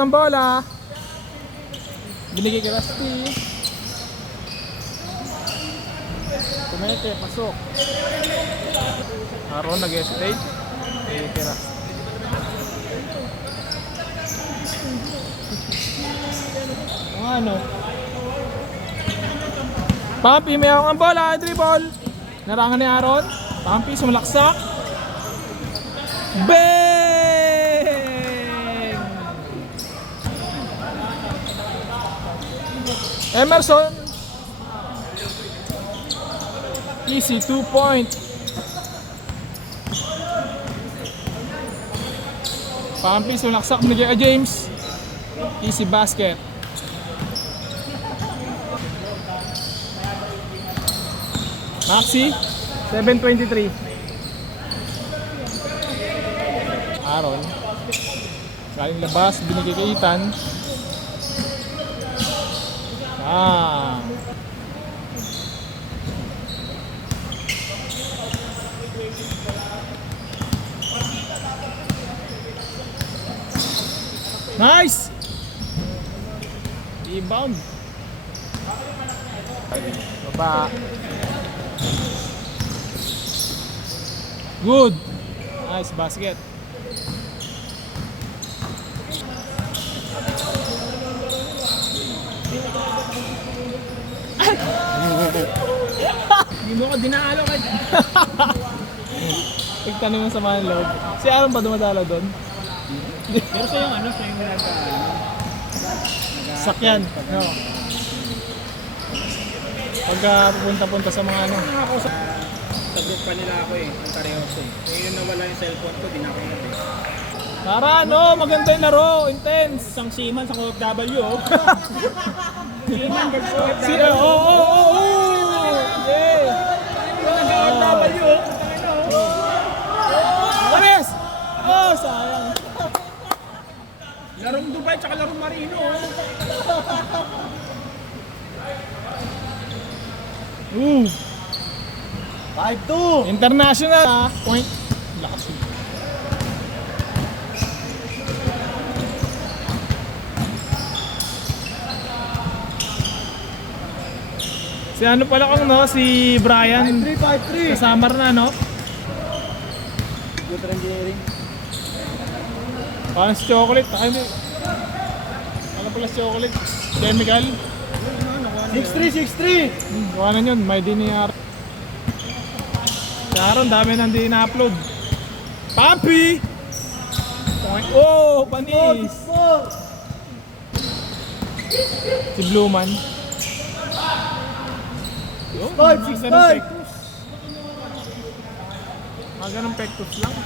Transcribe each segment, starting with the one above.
ng bola. Binigay kay Rusty. Kumete, pasok. Aaron nag-hesitate. Kay Rusty. Ano? Pampi, may ang bola, dribble. Narangan ni Aaron. Pampi, sumalaksak. Bang! Emerson. Easy 2 point. Pampi, sumalaksak ni James. Easy basket. Maxi, 7:23. Aaron. Galing labas, binigay kay Ethan. Nice! Rebound. Baba. Good. Nice basket. Hindi mo ko dinalo ka. Pagtanong mo sa mga loob. Si Aaron ba dumadala doon? Pero sa yung sa yung sakyan. No. Pagka pupunta-punta sa mga ano. Sa group pa nila ako Parehas Ngayon nawala yung cellphone ko, di na ako Para maganda yung laro, intense. Isang seaman sa OFW Seaman versus OFW Yeah. OFW Pares! Sayang. Larong Dubai tsaka larong Marino 5-2 international point. Lakas yun. Si ano pala si Brian 5-3 sa Samar na Good engineering parang si Chocolate. Ano pala si Chocolate? Chemical 6-3 Gawanan yun, may DNR. Aaron, dami nang di na-upload. Pampi! Oh, panis! Si Bluman. Yun, mga ganun pectus lang.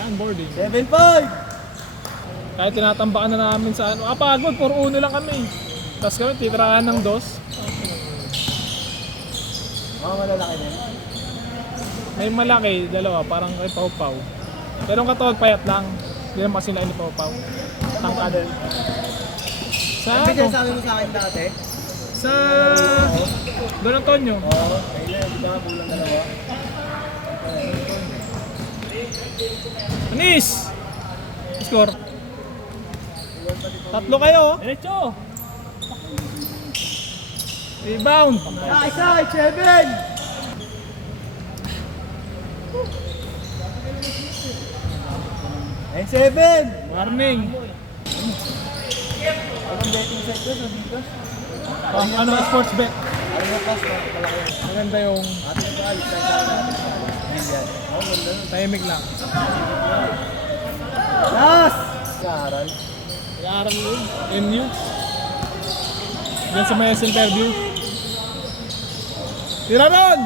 Yan, boarding. 7-5 Kahit tinatambakan na namin sa pagod, 4-1 lang kami. Tapos kami, titirahan ng 2. Malalaki din May malaki, dalawa, parang kay Pau Pau. Pero ang katawan payat lang. Hindi naman kasi sila ni Pau Pau. Tangkad. Sa Ano ano? sabi mo sa akin dati? Sa Don Antonio. Oo, kailan, di ba? Bulang dalawa. Anis! Score. Tatlo kayo. Diretso! Rebound. Isa kay Cheven! Ay, Cheven! Warning. Anong betting set ko sa dito? Ano sports bet? Ano yung class mo? Malaki yan. Maganda yung Ating ba? Alis tayo sa akin. Million. Oo, ganda nun. tahimik lang. Last! Karal. Nag-aaral mo yun. MU. Diyan sa may interview. Tira ron!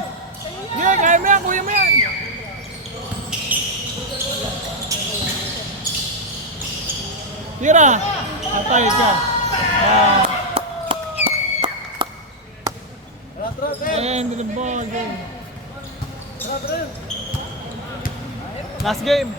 Sige, kaya mo yan, kuya mo yan. Tira! Atay ka. And the ball game. Last game.